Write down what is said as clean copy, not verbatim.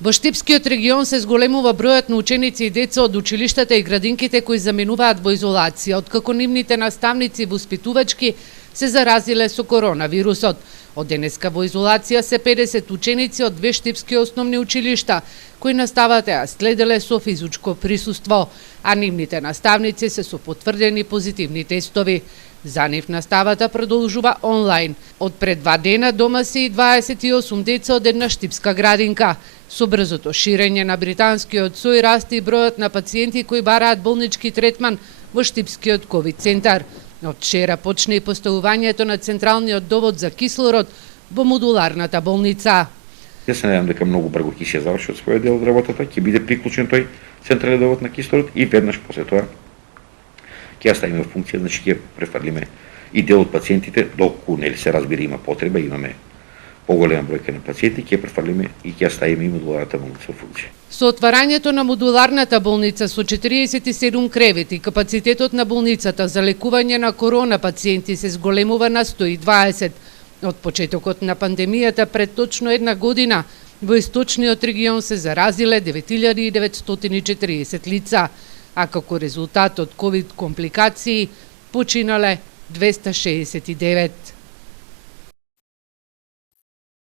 Во Штипскиот регион се зголемува бројот на ученици и деца од училиштата и градинките кои заменуваат во изолација, откако нивните наставници и воспитувачки се заразиле со коронавирусот. Од денеска во изолација се 50 ученици од 2 штипски основни училишта, кои наставата ја следеле со физичко присуство, а нивните наставници се со потврдени позитивни тестови. За нив наставата продолжува онлайн. Од пред 2 дена дома се и 28 деца од една штипска градинка. Со брзото ширење на британскиот сој расте и бројот на пациенти кои бараат болнички третман во Штипскиот ковид центар. Од вчера почне и поставувањето на централниот довод за кислород во модуларната болница. Јас се надевам дека многу брзо ќе се заврши од својот дел од работата, ќе биде приклучен тој централен довод на кислород и веднаш после тоа ќе ја ставиме во функција, значи ќе префрлиме и дел од пациентите, доколку нели се разбира има потреба, имаме поголема бројка на пациенти, ќе префрлиме и ќе ја ставиме и модуларната болница во функција. Со отварањето на модуларната болница со 47 кревети, капацитетот на болницата за лекување на корона пациенти се зголемува на 120. Од почетокот на пандемијата пред точно една година во источниот регион се заразиле 9940 лица, а како резултат од ковид компликации починале 269.